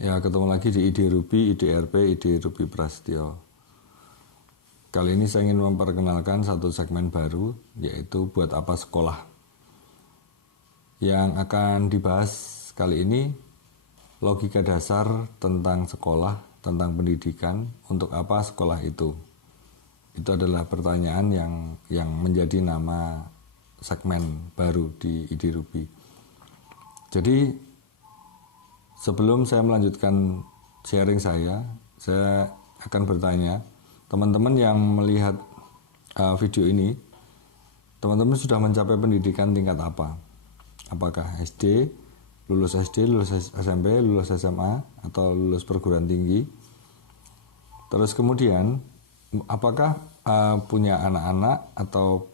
Ya, ketemu lagi di ID Ruby, IDRP, ID Ruby Prasetyo. Kali ini saya ingin memperkenalkan satu segmen baru, yaitu buat apa sekolah. Yang akan dibahas kali ini, logika dasar tentang sekolah, tentang pendidikan, untuk apa sekolah itu. Itu adalah pertanyaan yang menjadi nama segmen baru di ID Ruby. Jadi, sebelum saya melanjutkan sharing saya akan bertanya, teman-teman yang melihat video ini, teman-teman sudah mencapai pendidikan tingkat apa? Apakah SD, lulus SMP, lulus SMA, atau lulus perguruan tinggi? Terus kemudian, apakah punya anak-anak atau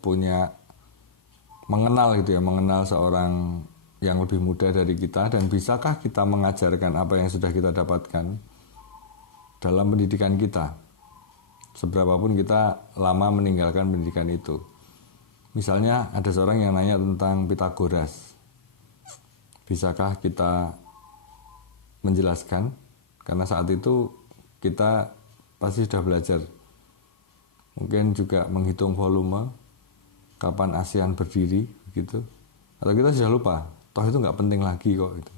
mengenal seorang yang lebih muda dari kita, dan bisakah kita mengajarkan apa yang sudah kita dapatkan dalam pendidikan kita, seberapapun kita lama meninggalkan pendidikan itu. Misalnya ada seorang yang nanya tentang Pitagoras, bisakah kita menjelaskan? Karena saat itu kita pasti sudah belajar. Mungkin juga menghitung volume, kapan ASEAN berdiri, begitu. Atau kita sudah lupa, toh itu nggak penting lagi kok itu.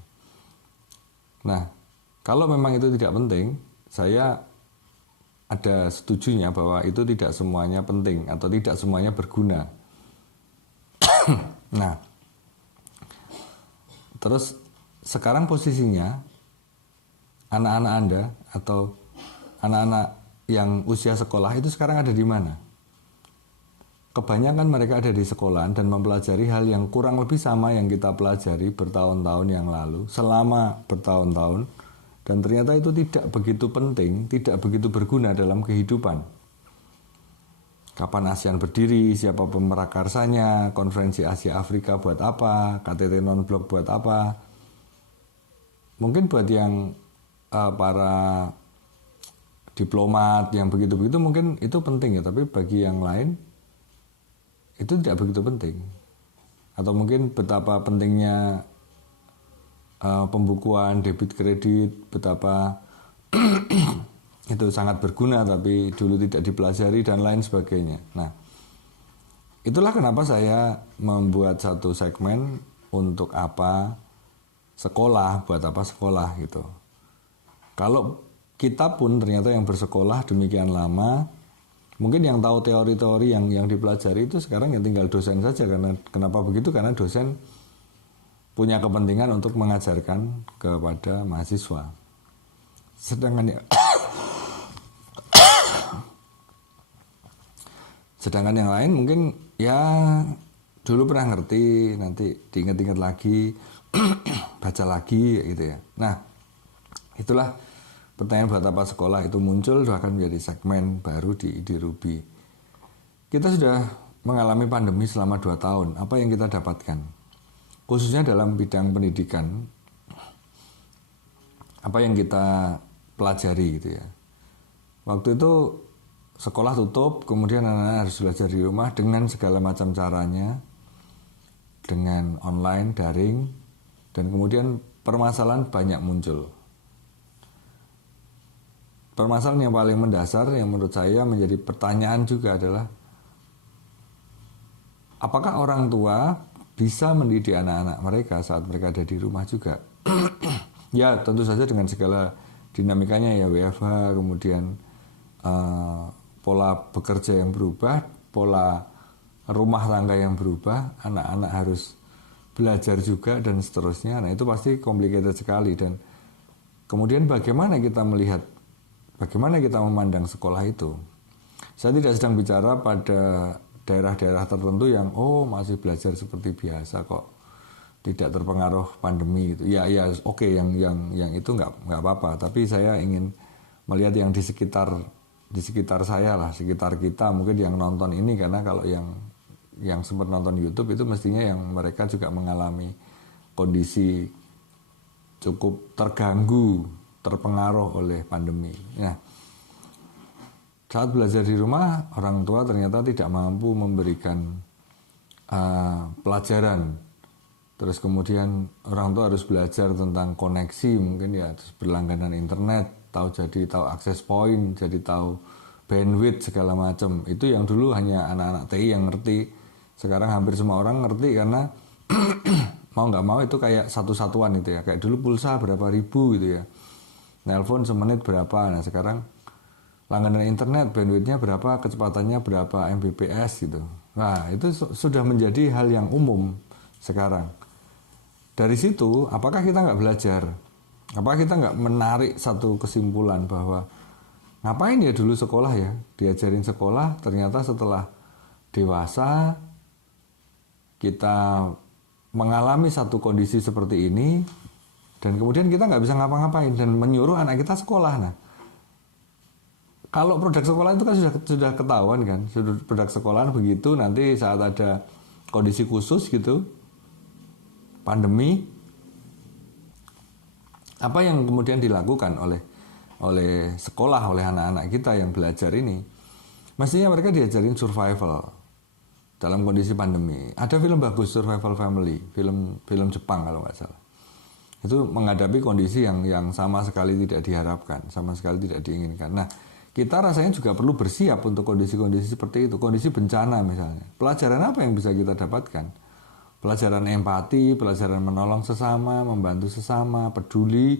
Nah, kalau memang itu tidak penting, saya ada setujunya bahwa itu tidak semuanya penting atau tidak semuanya berguna. Nah, terus sekarang posisinya anak-anak Anda atau anak-anak yang usia sekolah itu sekarang ada di mana? Kebanyakan mereka ada di sekolah dan mempelajari hal yang kurang lebih sama yang kita pelajari bertahun-tahun yang lalu, selama bertahun-tahun, dan ternyata itu tidak begitu penting, tidak begitu berguna dalam kehidupan. Kapan ASEAN berdiri, siapa pemerakarsanya, konferensi Asia Afrika buat apa, KTT non-blok buat apa. Mungkin buat yang para diplomat yang begitu-begitu mungkin itu penting ya, tapi bagi yang lain itu tidak begitu penting. Atau mungkin betapa pentingnya pembukuan debit kredit, betapa itu sangat berguna tapi dulu tidak dipelajari dan lain sebagainya. Nah, itulah kenapa saya membuat satu segmen untuk apa sekolah, buat apa sekolah gitu. Kalau kita pun ternyata yang bersekolah demikian lama, mungkin yang tahu teori-teori yang dipelajari itu sekarang ya tinggal dosen saja. Karena kenapa begitu? Karena dosen punya kepentingan untuk mengajarkan kepada mahasiswa. Sedangkan yang lain mungkin ya dulu pernah ngerti, nanti diingat-ingat lagi, baca lagi gitu ya. Nah, itulah pertanyaan buat apa sekolah itu muncul, akan menjadi segmen baru di ID Ruby. Kita sudah mengalami pandemi selama 2 tahun. Apa yang kita dapatkan? Khususnya dalam bidang pendidikan, apa yang kita pelajari gitu ya. Waktu itu sekolah tutup, kemudian anak-anak harus belajar di rumah dengan segala macam caranya, dengan online, daring, dan kemudian permasalahan banyak muncul. Permasalahan yang paling mendasar yang menurut saya menjadi pertanyaan juga adalah, apakah orang tua bisa mendidik anak-anak mereka saat mereka ada di rumah juga? Ya, tentu saja dengan segala dinamikanya ya, WFH, kemudian pola bekerja yang berubah, pola rumah tangga yang berubah, anak-anak harus belajar juga dan seterusnya. Nah, itu pasti complicated sekali. Dan kemudian bagaimana kita melihat, bagaimana kita memandang sekolah itu? Saya tidak sedang bicara pada daerah-daerah tertentu yang masih belajar seperti biasa kok, tidak terpengaruh pandemi gitu. Ya oke, yang itu nggak apa-apa. Tapi saya ingin melihat yang di sekitar saya lah, sekitar kita, mungkin yang nonton ini, karena kalau yang sempat nonton YouTube itu mestinya yang mereka juga mengalami kondisi cukup terganggu, terpengaruh oleh pandemi. Nah, saat belajar di rumah, orang tua ternyata tidak mampu memberikan pelajaran Terus kemudian orang tua harus belajar tentang koneksi mungkin ya, terus berlangganan internet, tahu akses point, jadi tahu bandwidth segala macam. Itu yang dulu hanya anak-anak TI yang ngerti. Sekarang hampir semua orang ngerti karena mau nggak mau itu kayak satu satuan itu ya. Kayak dulu pulsa berapa ribu gitu ya. Nelpon semenit berapa. Nah sekarang langganan internet bandwidthnya berapa, kecepatannya berapa Mbps gitu. Nah itu sudah menjadi hal yang umum sekarang. Dari situ, apakah kita nggak belajar? Apakah kita nggak menarik satu kesimpulan bahwa ngapain ya dulu sekolah ya? Diajarin sekolah, ternyata setelah dewasa kita mengalami satu kondisi seperti ini, dan kemudian kita nggak bisa ngapa-ngapain dan menyuruh anak kita sekolah. Nah, kalau produk sekolah itu kan sudah ketahuan kan, produk sekolahan begitu nanti saat ada kondisi khusus gitu. Pandemi, apa yang kemudian dilakukan oleh sekolah, oleh anak-anak kita yang belajar ini, mestinya mereka diajarin survival dalam kondisi pandemi. Ada film bagus, Survival Family, film Jepang kalau nggak salah. Itu menghadapi kondisi yang sama sekali tidak diharapkan, sama sekali tidak diinginkan. Nah, kita rasanya juga perlu bersiap untuk kondisi-kondisi seperti itu, kondisi bencana misalnya. Pelajaran apa yang bisa kita dapatkan? Pelajaran empati, pelajaran menolong sesama, membantu sesama, peduli,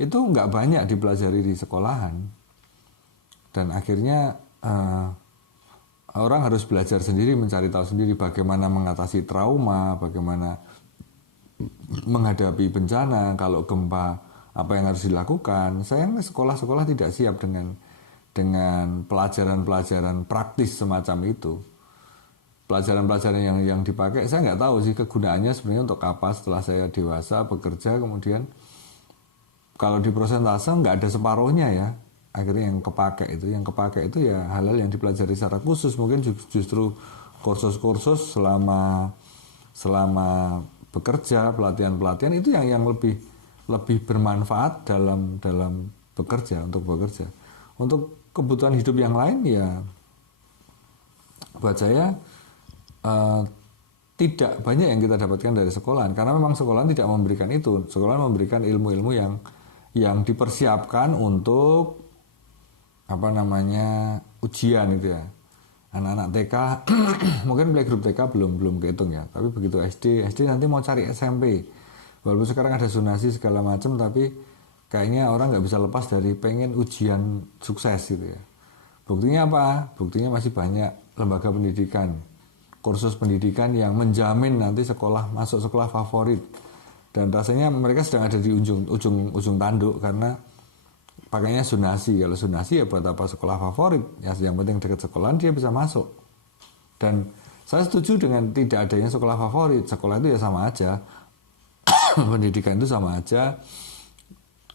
itu nggak banyak dipelajari di sekolahan. Dan akhirnya orang harus belajar sendiri, mencari tahu sendiri bagaimana mengatasi trauma, bagaimana menghadapi bencana, kalau gempa apa yang harus dilakukan. Sayangnya sekolah-sekolah tidak siap dengan pelajaran-pelajaran praktis semacam itu. Pelajaran-pelajaran yang dipakai, saya nggak tahu sih kegunaannya sebenarnya untuk apa setelah saya dewasa, bekerja, kemudian kalau di prosentase nggak ada separuhnya ya. Akhirnya yang kepakai itu ya hal-hal yang dipelajari secara khusus, mungkin justru kursus-kursus selama bekerja, pelatihan-pelatihan itu yang lebih bermanfaat dalam bekerja, untuk bekerja. Untuk kebutuhan hidup yang lain ya buat saya tidak banyak yang kita dapatkan dari sekolahan, karena memang sekolahan tidak memberikan itu. Sekolahan memberikan ilmu-ilmu yang dipersiapkan untuk ujian itu ya. Anak-anak TK mungkin playgroup TK belum kehitung ya, tapi begitu SD nanti mau cari SMP. Walaupun sekarang ada zonasi segala macam, tapi kayaknya orang nggak bisa lepas dari pengen ujian sukses gitu ya. Buktinya apa? Buktinya masih banyak lembaga pendidikan, kursus pendidikan yang menjamin nanti masuk sekolah favorit, dan rasanya mereka sedang ada di ujung tanduk karena pakainya zonasi. Kalau zonasi ya buat apa sekolah favorit ya, yang penting dekat sekolahan dia bisa masuk. Dan saya setuju dengan tidak adanya sekolah favorit. Sekolah itu ya sama aja pendidikan itu sama aja,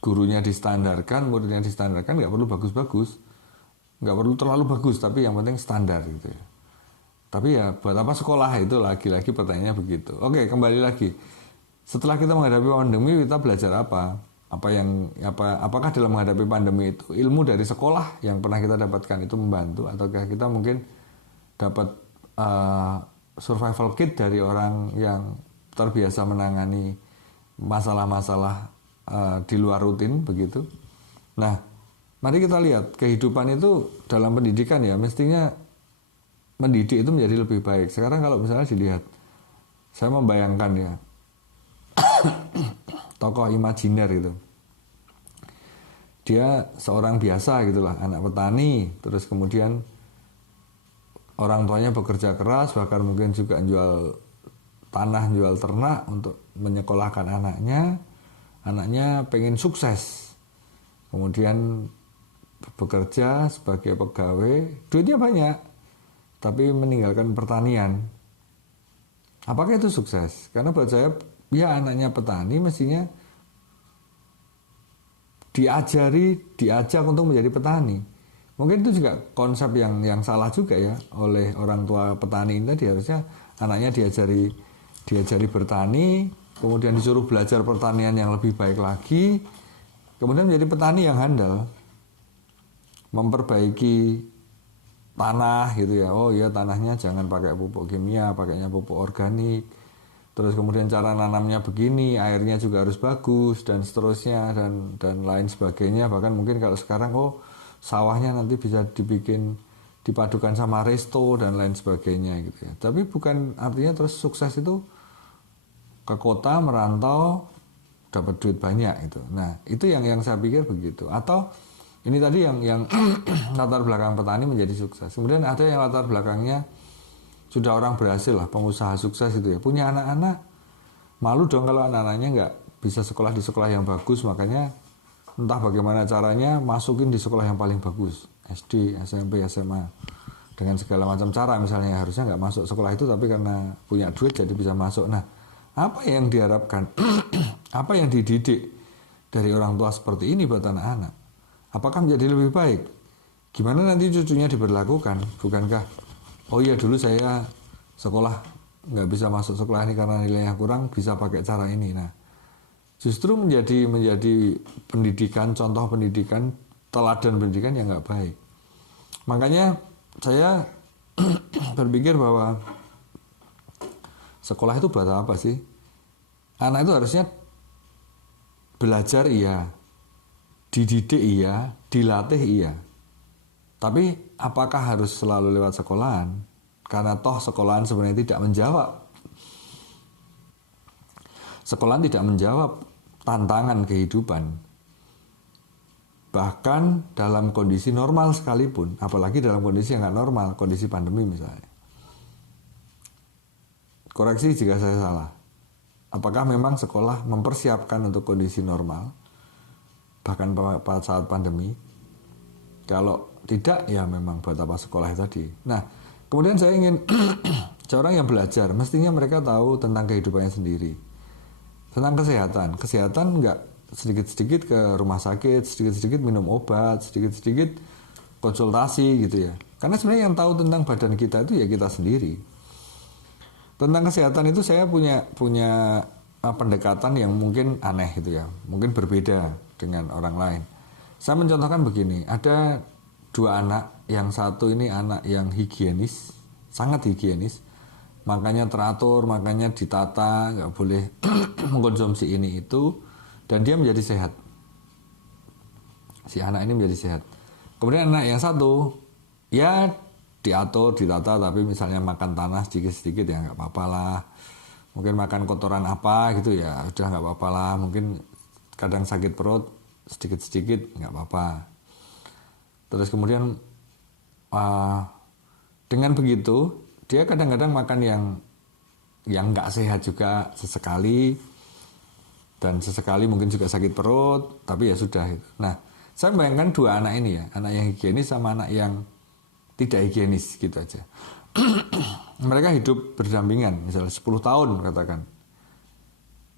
gurunya distandarkan, muridnya distandarkan, nggak perlu bagus-bagus, nggak perlu terlalu bagus, tapi yang penting standar gitu ya. Tapi ya buat apa sekolah, itu lagi-lagi pertanyaannya begitu. Oke, kembali lagi. Setelah kita menghadapi pandemi, kita belajar apa? Apakah dalam menghadapi pandemi itu ilmu dari sekolah yang pernah kita dapatkan itu membantu, ataukah kita mungkin dapat survival kit dari orang yang terbiasa menangani masalah-masalah di luar rutin begitu. Nah, mari kita lihat kehidupan itu dalam pendidikan ya, mestinya mendidik itu menjadi lebih baik. Sekarang kalau misalnya dilihat, saya membayangkan ya, tokoh imajiner itu, dia seorang biasa gitulah, anak petani, terus kemudian orang tuanya bekerja keras, bahkan mungkin juga jual tanah, jual ternak untuk menyekolahkan anaknya pengen sukses, kemudian bekerja sebagai pegawai, duitnya banyak, tapi meninggalkan pertanian. Apakah itu sukses? Karena buat saya, ya anaknya petani mestinya diajak untuk menjadi petani. Mungkin itu juga konsep yang salah juga ya oleh orang tua petani ini tadi. Harusnya anaknya diajari bertani, kemudian disuruh belajar pertanian yang lebih baik lagi, kemudian menjadi petani yang handal, memperbaiki tanah gitu ya. Oh ya, tanahnya jangan pakai pupuk kimia, pakainya pupuk organik. terus kemudian cara nanamnya begini, airnya juga harus bagus dan seterusnya dan lain sebagainya. Bahkan mungkin kalau sekarang sawahnya nanti bisa dipadukan sama resto dan lain sebagainya gitu ya. Tapi bukan artinya terus sukses itu ke kota merantau dapat duit banyak itu. Nah, itu yang saya pikir begitu. Atau ini tadi yang latar belakang petani menjadi sukses. Kemudian ada yang latar belakangnya sudah orang berhasil lah, pengusaha sukses itu ya. Punya anak-anak, malu dong kalau anak-anaknya nggak bisa sekolah di sekolah yang bagus, makanya entah bagaimana caranya masukin di sekolah yang paling bagus. SD, SMP, SMA. Dengan segala macam cara, misalnya harusnya nggak masuk sekolah itu, tapi karena punya duit jadi bisa masuk. Nah, apa yang diharapkan? Apa yang dididik dari orang tua seperti ini buat anak-anak? Apakah menjadi lebih baik? Gimana nanti cucunya diberlakukan? Bukankah, oh iya dulu saya sekolah nggak bisa masuk sekolah ini karena nilainya kurang, bisa pakai cara ini. Nah, justru menjadi pendidikan, contoh pendidikan, teladan pendidikan yang nggak baik. Makanya saya berpikir bahwa sekolah itu buat apa sih? Anak itu harusnya belajar iya, dididik iya, dilatih iya. Tapi apakah harus selalu lewat sekolahan? Karena toh sekolahan sebenarnya tidak menjawab. Sekolahan tidak menjawab tantangan kehidupan. Bahkan dalam kondisi normal sekalipun, apalagi dalam kondisi yang nggak normal, kondisi pandemi misalnya. Koreksi jika saya salah. Apakah memang sekolah mempersiapkan untuk kondisi normal, bahkan pada saat pandemi? Kalau tidak, ya memang buat apa sekolah tadi. Nah, kemudian saya ingin seorang yang belajar, mestinya mereka tahu tentang kehidupannya sendiri. Tentang kesehatan. Kesehatan enggak sedikit-sedikit ke rumah sakit, sedikit-sedikit minum obat, sedikit-sedikit konsultasi gitu ya. Karena sebenarnya yang tahu tentang badan kita itu ya kita sendiri. Tentang kesehatan itu saya punya pendekatan yang mungkin aneh gitu ya. Mungkin berbeda dengan orang lain. Saya mencontohkan begini, ada dua anak, yang satu ini anak yang higienis, sangat higienis, makanya teratur, makanya ditata, nggak boleh mengkonsumsi ini itu, dan dia menjadi sehat. Si anak ini menjadi sehat. Kemudian anak yang satu, ya diatur, ditata, tapi misalnya makan tanah sedikit-sedikit ya nggak apa-apa lah. Mungkin makan kotoran apa gitu ya, udah nggak apa-apa lah. Mungkin kadang sakit perut, sedikit-sedikit nggak apa-apa. Terus kemudian dengan begitu dia kadang-kadang makan yang nggak sehat juga sesekali, dan sesekali mungkin juga sakit perut, tapi ya sudah. Nah, saya bayangkan dua anak ini ya, anak yang higienis sama anak yang tidak higienis gitu aja. Mereka hidup berdampingan, misalnya 10 tahun katakan.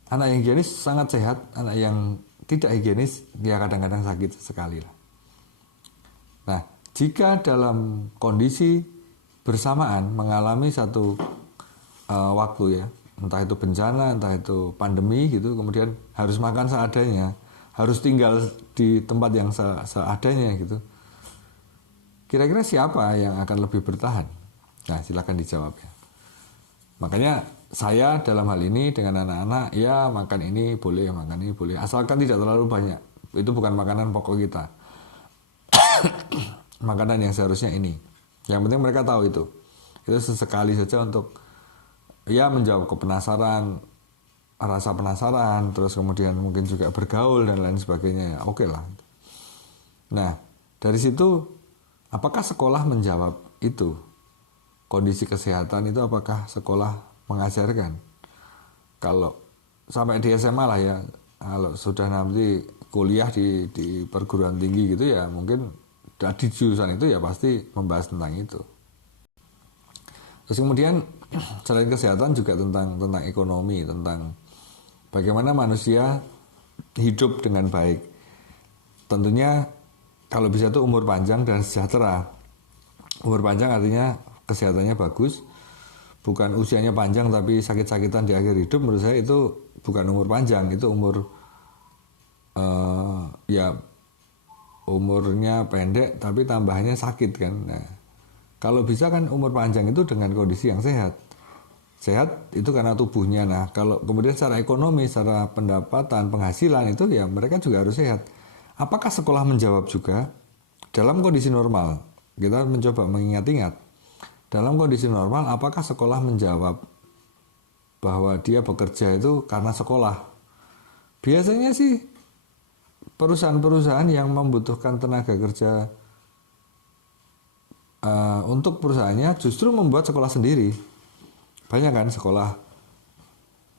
Anak yang higienis sangat sehat, anak yang tidak higienis dia kadang-kadang sakit sekali lah. Nah, jika dalam kondisi bersamaan mengalami satu waktu ya, entah itu bencana, entah itu pandemi gitu, kemudian harus makan seadanya, harus tinggal di tempat yang seadanya gitu. Kira-kira siapa yang akan lebih bertahan? Nah, silakan dijawab ya. Makanya saya dalam hal ini dengan anak-anak, ya makan ini boleh, makan ini boleh, asalkan tidak terlalu banyak. Itu bukan makanan pokok kita. Makanan yang seharusnya ini. Yang penting mereka tahu itu. Itu sesekali saja untuk ya menjawab kepenasaran, rasa penasaran, terus kemudian mungkin juga bergaul dan lain sebagainya. Ya, oke lah. Nah, dari situ apakah sekolah menjawab itu? Kondisi kesehatan itu apakah sekolah mengajarkan? Kalau sampai di SMA lah ya, kalau sudah nanti kuliah di perguruan tinggi gitu ya, mungkin di jurusan itu ya pasti membahas tentang itu. Terus kemudian selain kesehatan juga tentang ekonomi, tentang bagaimana manusia hidup dengan baik. Tentunya kalau bisa itu umur panjang dan sejahtera. Umur panjang artinya kesehatannya bagus, bukan usianya panjang tapi sakit-sakitan di akhir hidup. Menurut saya itu bukan umur panjang, itu umur ya umurnya pendek tapi tambahannya sakit kan. Nah, kalau bisa kan umur panjang itu dengan kondisi yang sehat. Sehat itu karena tubuhnya. Nah, kalau kemudian secara ekonomi, secara pendapatan, penghasilan itu ya mereka juga harus sehat. Apakah sekolah menjawab juga? Dalam kondisi normal, kita mencoba mengingat-ingat. Dalam kondisi normal, apakah sekolah menjawab bahwa dia bekerja itu karena sekolah? Biasanya sih perusahaan-perusahaan yang membutuhkan tenaga kerja untuk perusahaannya justru membuat sekolah sendiri. Banyak kan sekolah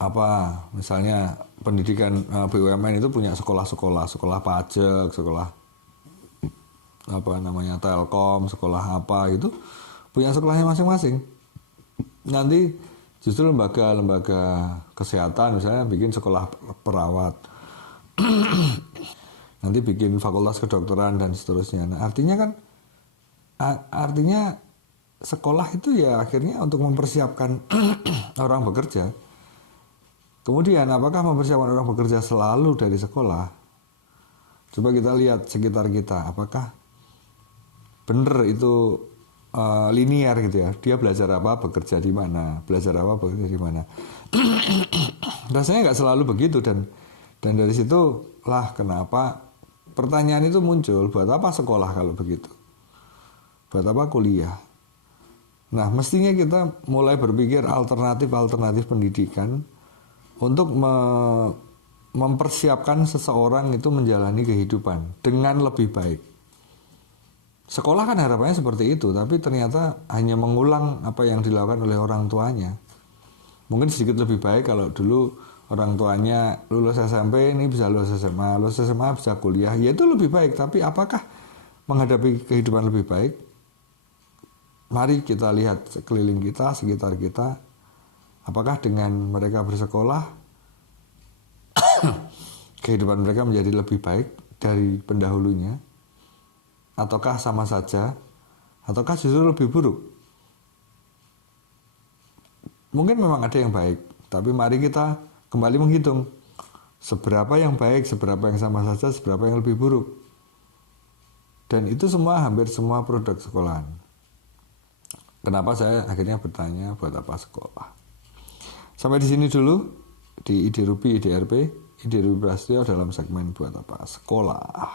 apa misalnya pendidikan BUMN itu punya sekolah-sekolah, sekolah pajak, sekolah apa namanya Telkom, sekolah apa itu punya sekolahnya masing-masing. Nanti justru lembaga-lembaga kesehatan misalnya bikin sekolah perawat, nanti bikin fakultas kedokteran dan seterusnya. Nah, artinya sekolah itu ya akhirnya untuk mempersiapkan orang bekerja. Kemudian apakah mempersiapkan orang bekerja selalu dari sekolah? Coba kita lihat sekitar kita, apakah benar itu linear gitu ya? Dia belajar apa, bekerja di mana? Belajar apa, bekerja di mana? Rasanya nggak selalu begitu dan dari situlah kenapa pertanyaan itu muncul, buat apa sekolah kalau begitu? Buat apa kuliah? Nah, mestinya kita mulai berpikir alternatif pendidikan untuk mempersiapkan seseorang itu menjalani kehidupan dengan lebih baik. Sekolah kan harapannya seperti itu, tapi ternyata hanya mengulang apa yang dilakukan oleh orang tuanya. Mungkin sedikit lebih baik kalau dulu orang tuanya lulus SMP ini bisa lulus SMA bisa kuliah, ya itu lebih baik. Tapi apakah menghadapi kehidupan lebih baik? Mari kita lihat sekeliling kita, sekitar kita. Apakah dengan mereka bersekolah, kehidupan mereka menjadi lebih baik dari pendahulunya? Ataukah sama saja? Ataukah justru lebih buruk? Mungkin memang ada yang baik, tapi mari kita kembali menghitung. Seberapa yang baik, seberapa yang sama saja, seberapa yang lebih buruk. Dan itu hampir semua produk sekolahan. Kenapa saya akhirnya bertanya buat apa sekolah? Sampai di sini dulu di Ide Ruby IDRP, Ide Ruby Prasetyo dalam segmen buat apa sekolah.